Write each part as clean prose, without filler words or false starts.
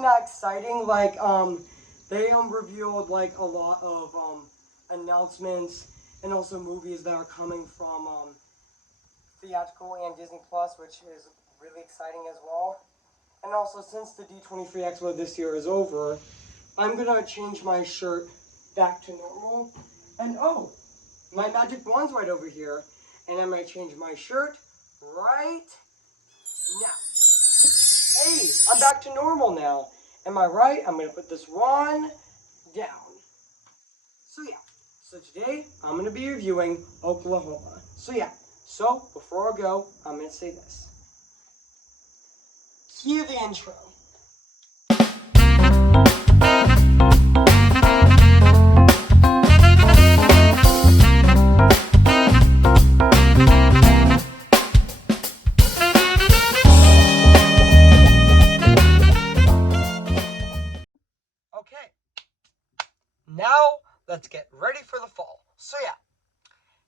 isn't that exciting? Like, they revealed like a lot of announcements and also movies that are coming from theatrical and Disney Plus, which is really exciting as well. And also, since the D23 Expo this year is over, I'm gonna change my shirt back to normal. And oh, my magic wand's right over here. And I'm gonna change my shirt right now. Hey, I'm back to normal now. Am I right? I'm gonna put this wand down. So yeah, so today I'm gonna be reviewing Oklahoma. So yeah, so before I go, I'm gonna say this. Cue the intro. Okay, now let's get ready for the fall. So yeah,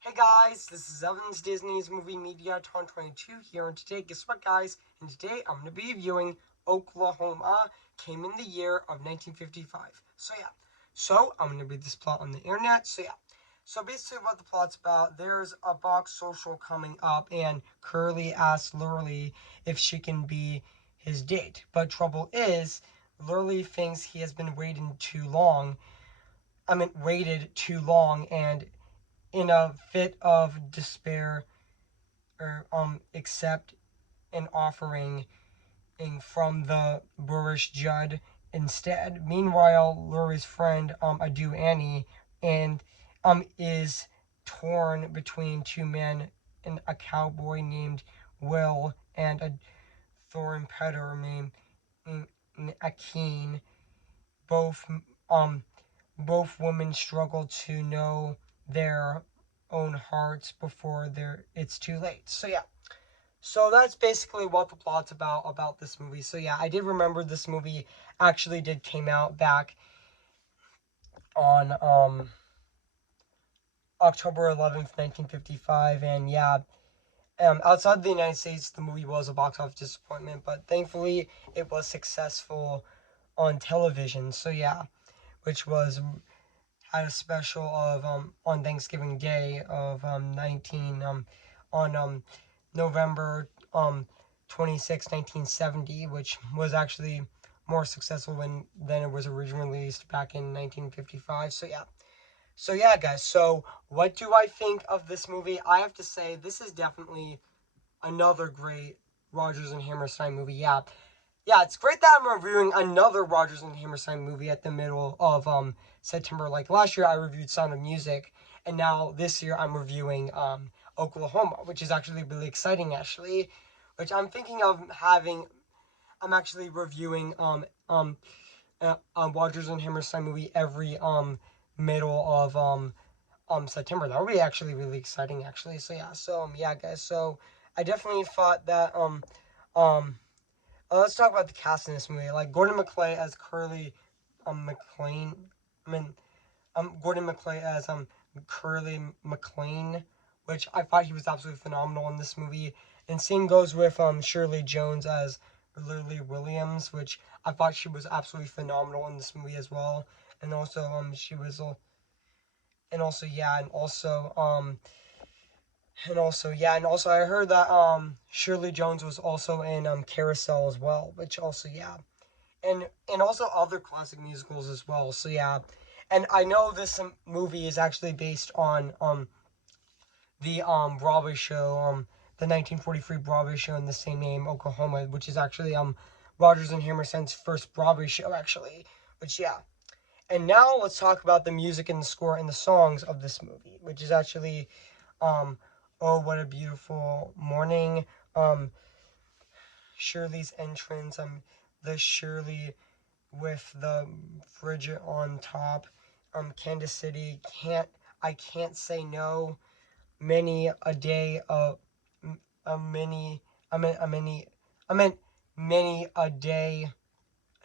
hey guys, this is Evans Disney's Movie Media Ton 22 here, and today, guess what guys? And today I'm going to be reviewing Oklahoma, came in the year of 1955. So yeah, so I'm going to read this plot on the internet. So yeah, so basically what the plot's about, there's a box social coming up, and Curly asks Lurley if she can be his date. But trouble is, Lurley thinks he has been waiting too long. Waited too long, and in a fit of despair, accept an offering from the boorish Judd instead. Meanwhile, Lurie's friend, Adu Annie, and is torn between two men, and a cowboy named Will and a thorn peddler named Akeen. Both both women struggle to know their own hearts before it's too late. So yeah. So that's basically what the plot's about this movie. So yeah, I did remember this movie actually did came out back on October 11th, 1955, and yeah, outside the United States, the movie was a box office disappointment, but thankfully it was successful on television. So yeah, which was had a special of on Thanksgiving Day of 19 on November 26, 1970, which was actually more successful than it was originally released back in 1955. So yeah. So yeah, guys. So what do I think of this movie? I have to say this is definitely another great Rodgers and Hammerstein movie. Yeah. Yeah, it's great that I'm reviewing another Rodgers and Hammerstein movie at the middle of September. Like last year I reviewed Sound of Music, and now this year I'm reviewing Oklahoma, which is actually really exciting actually, which I'm thinking of having. I'm actually reviewing Rodgers and Hammerstein movie every middle of September. That would be actually really exciting actually. So yeah, yeah guys, so I definitely thought that let's talk about the cast in this movie. Like Gordon McClay as Curly McLean. Gordon McClay as Curly McLean, which I thought he was absolutely phenomenal in this movie. And same goes with Shirley Jones as Lily Williams, which I thought she was absolutely phenomenal in this movie as well. And also she was and also yeah, and also I heard that Shirley Jones was also in Carousel as well, which also yeah, and also other classic musicals as well. So yeah, and I know this movie is actually based on the Broadway show the 1943 Broadway show in the same name, Oklahoma, which is actually Rodgers and Hammerstein's first Broadway show actually, which yeah. And now let's talk about the music and the score and the songs of this movie, which is actually Oh What a Beautiful Morning, Shirley's entrance, the Shirley with the fridge on top, Kansas City, I Can't Say No, Many a Day, a many, I meant Many a Day,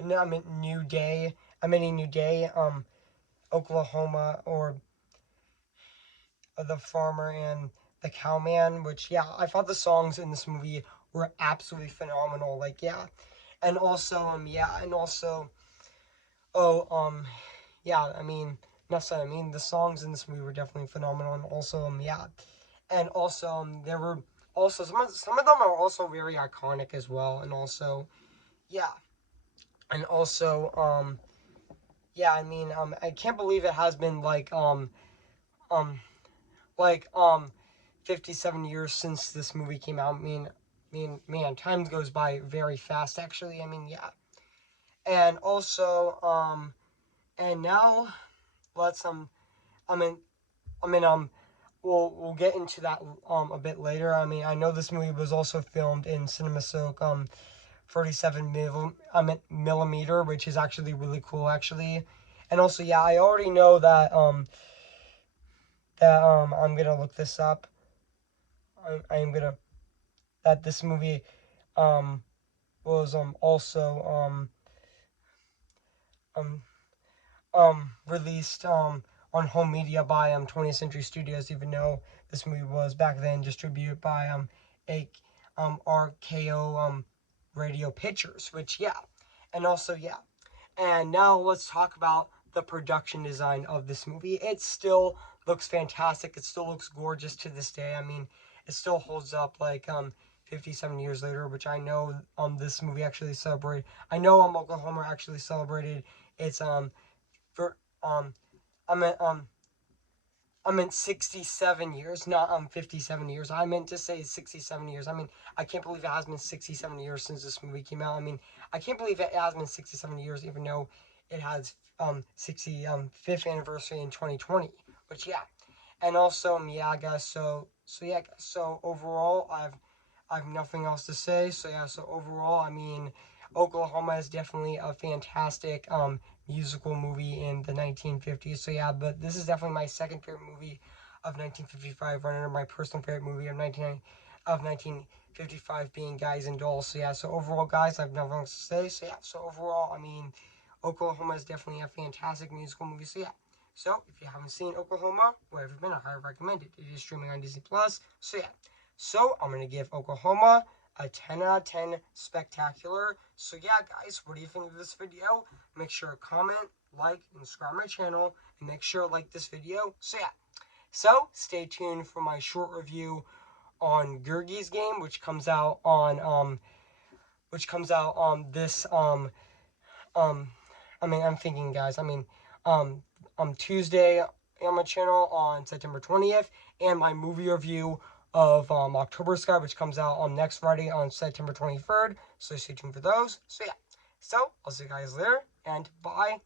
no, I meant New Day, Many New Day, Oklahoma, or The Farmer and the Cowman, which yeah, I thought the songs in this movie were absolutely phenomenal. Like yeah, And also, oh, yeah, I mean, I mean, the songs in this movie were definitely phenomenal, and also, and also, there were also some of them are also very iconic as well, and also, yeah, and also, yeah, I mean, I can't believe it has been um, like, 57 years since this movie came out. Man, time goes by very fast, actually. I mean, yeah, and also, and now let's I mean, I mean, we'll get into that a bit later. I mean, I know this movie was also filmed in CinemaScope 37 millimeter, which is actually really cool, actually. And also, yeah, I already know that I'm gonna look this up. I am gonna that this movie um was also um released on home media by 20th Century Studios, even though this movie was back then distributed by a RKO Radio Pictures, which yeah, and also yeah, and now let's talk about the production design of this movie. It still looks fantastic. It still looks gorgeous to this day. I mean, it still holds up like 57 years later, which I know this movie actually celebrated. I know Oklahoma actually celebrated its for I meant 67 years, not 57 years. I meant to say 67 years. I mean, I can't believe it has been 67 years since this movie came out. I mean, I can't believe it has been 67 years, even though it has 65th anniversary in 2020. Which yeah, and also yeah, guys. So overall, I've nothing else to say. So yeah, so overall, I mean, Oklahoma is definitely a fantastic musical movie in the 1950s. So yeah, but this is definitely my second favorite movie of 1955, right under my personal favorite movie of 1955 being Guys and Dolls. So yeah, so overall, guys, I've nothing else to say. So yeah, so overall, I mean, Oklahoma is definitely a fantastic musical movie. So yeah. So, if you haven't seen Oklahoma, where have you been? I highly recommend it. It is streaming on Disney Plus. So yeah, so I'm gonna give Oklahoma a 10 out of 10 spectacular. So yeah, guys, what do you think of this video? Make sure to comment, like, and subscribe my channel, and make sure to like this video. So yeah, so stay tuned for my short review on Gurgi's game, which comes out on this um I mean, I'm thinking, guys. I mean, Tuesday on my channel on September 20th, and my movie review of October Sky, which comes out on next Friday on September 23rd. So stay tuned for those. So yeah, so I'll see you guys later, and bye.